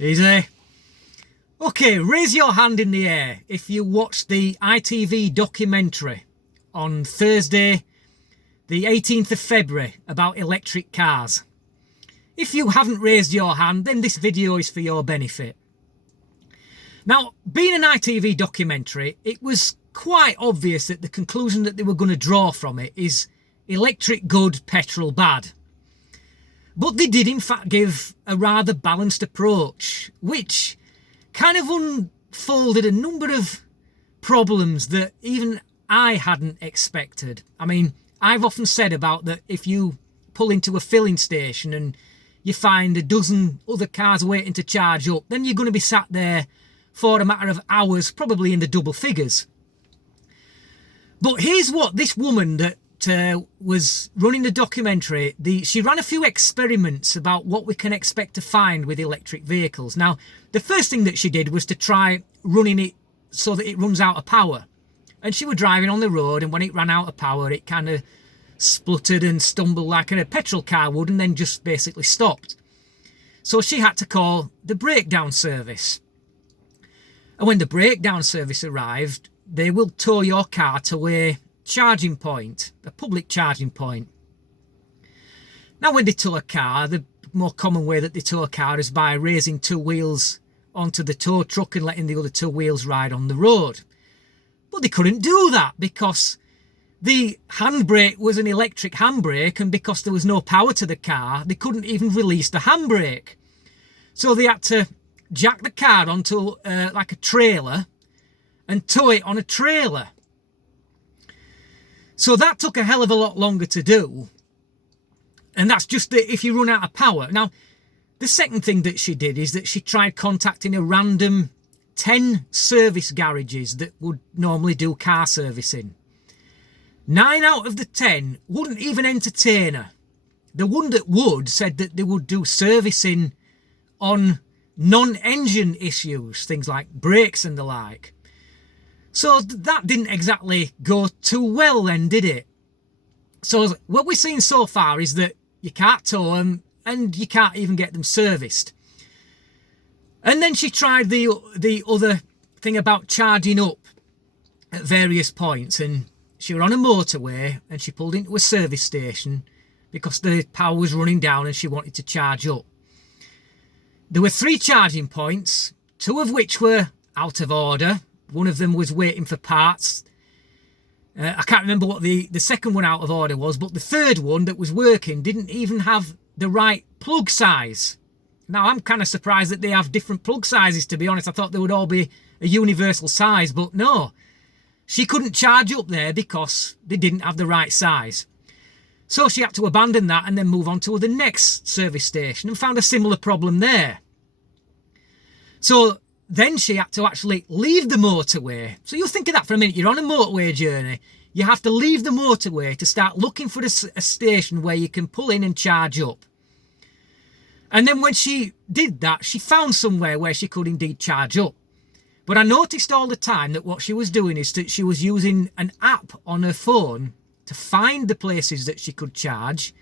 Easy. Okay, raise your hand in the air if you watched the ITV documentary on Thursday, the 18th of February, about electric cars. If you haven't raised your hand, then this video is for your benefit. Now, being an ITV documentary, it was quite obvious that the conclusion that they were going to draw from it is electric good, petrol bad. But they did in fact give a rather balanced approach, which kind of unfolded a number of problems that even I hadn't expected. I mean, I've often said about that if you pull into a filling station and you find a dozen other cars waiting to charge up, then you're going to be sat there for a matter of hours, probably in the double figures. But here's what this woman that was running the documentary, she ran a few experiments about what we can expect to find with electric vehicles. Now, the first thing that she did was to try running it so that it runs out of power. And she was driving on the road, and when it ran out of power, it kind of spluttered and stumbled like a petrol car would, and then just basically stopped. So she had to call the breakdown service. And when the breakdown service arrived, they will tow your car to a charging point, a public charging point. Now, when they tow a car, the more common way that they tow a car is by raising two wheels onto the tow truck and letting the other two wheels ride on the road. But they couldn't do that because the handbrake was an electric handbrake, and because there was no power to the car, they couldn't even release the handbrake. So they had to jack the car onto like a trailer and tow it on a trailer. So that took a hell of a lot longer to do. And that's just if you run out of power. Now, the second thing that she did is that she tried contacting a random 10 service garages that would normally do car servicing. 9 out of the 10 wouldn't even entertain her. The one that would said that they would do servicing on non-engine issues, things like brakes and the like. So that didn't exactly go too well then, did it? So what we're seeing so far is that you can't tow them and you can't even get them serviced. And then she tried the other thing about charging up at various points, and she was on a motorway and she pulled into a service station because the power was running down and she wanted to charge up. There were 3 charging points, 2 of which were out of order. One of them was waiting for parts. I can't remember what the second one out of order was, but the third one that was working didn't even have the right plug size. Now, I'm kind of surprised that they have different plug sizes, to be honest. I thought they would all be a universal size, but no. She couldn't charge up there because they didn't have the right size. So she had to abandon that and then move on to the next service station and found a similar problem there. So then she had to actually leave the motorway. So you think of that for a minute. You're on a motorway journey. You have to leave the motorway to start looking for a station where you can pull in and charge up. And then when she did that, she found somewhere where she could indeed charge up. But I noticed all the time that what she was doing is that she was using an app on her phone to find the places that she could charge.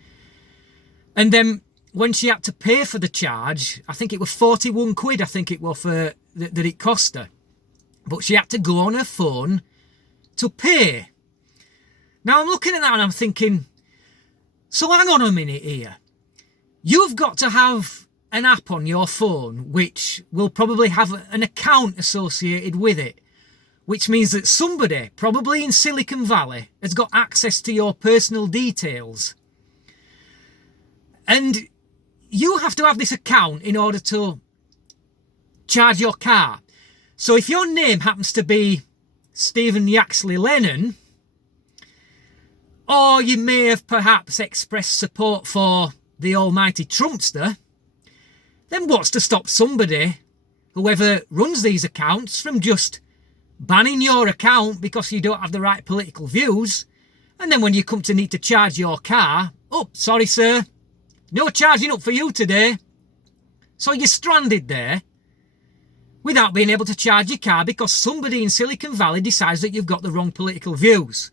And then when she had to pay for the charge, I think it was 41 quid, I think it was for that it cost her. But she had to go on her phone to pay. Now I'm looking at that and I'm thinking, so hang on a minute here. You've got to have an app on your phone which will probably have an account associated with it, which means that somebody, probably in Silicon Valley, has got access to your personal details. And you have to have this account in order to charge your car. So if your name happens to be Stephen Yaxley-Lennon, or you may have perhaps expressed support for the almighty Trumpster, then what's to stop somebody, whoever runs these accounts, from just banning your account because you don't have the right political views, and then when you come to need to charge your car, oh, sorry sir, no charging up for you today. So you're stranded there without being able to charge your car because somebody in Silicon Valley decides that you've got the wrong political views.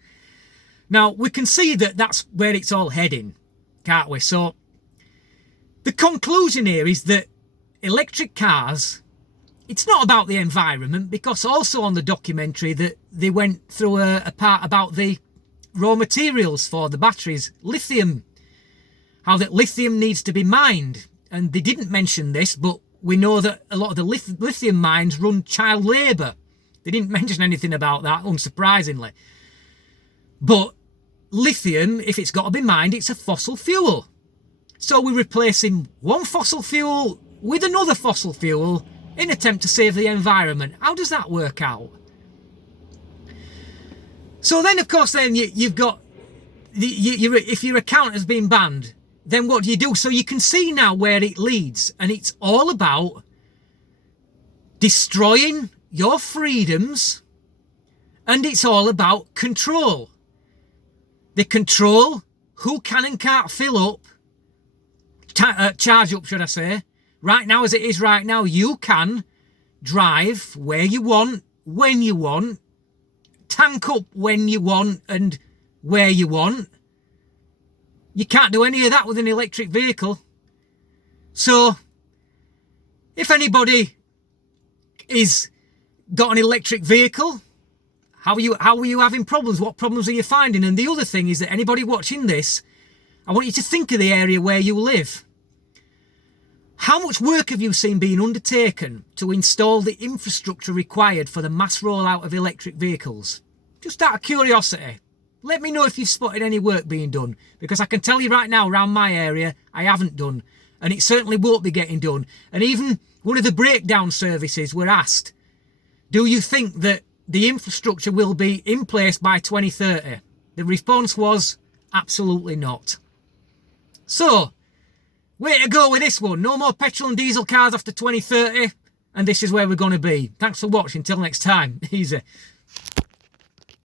Now, we can see that that's where it's all heading, can't we? So the conclusion here is that electric cars, it's not about the environment, because also on the documentary that they went through a part about the raw materials for the batteries, lithium, how that lithium needs to be mined. And they didn't mention this, but we know that a lot of the lithium mines run child labour. They didn't mention anything about that, unsurprisingly. But lithium, if it's got to be mined, it's a fossil fuel. So we're replacing one fossil fuel with another fossil fuel in an attempt to save the environment. How does that work out? So then, of course, then you've got, if your account has been banned, then what do you do? So you can see now where it leads, and it's all about destroying your freedoms, and it's all about control. They control who can and can't fill up, charge up, should I say. Right now, as it is right now, you can drive where you want, when you want, tank up when you want and where you want. You can't do any of that with an electric vehicle. So, if anybody is got an electric vehicle, how are you having problems? What problems are you finding? And the other thing is that anybody watching this, I want you to think of the area where you live. How much work have you seen being undertaken to install the infrastructure required for the mass rollout of electric vehicles? Just out of curiosity, let me know if you've spotted any work being done, because I can tell you right now, around my area, I haven't done, and it certainly won't be getting done. And even one of the breakdown services were asked, do you think that the infrastructure will be in place by 2030? The response was, absolutely not. So, way to go with this one. No more petrol and diesel cars after 2030, and this is where we're going to be. Thanks for watching. Till next time. Easy.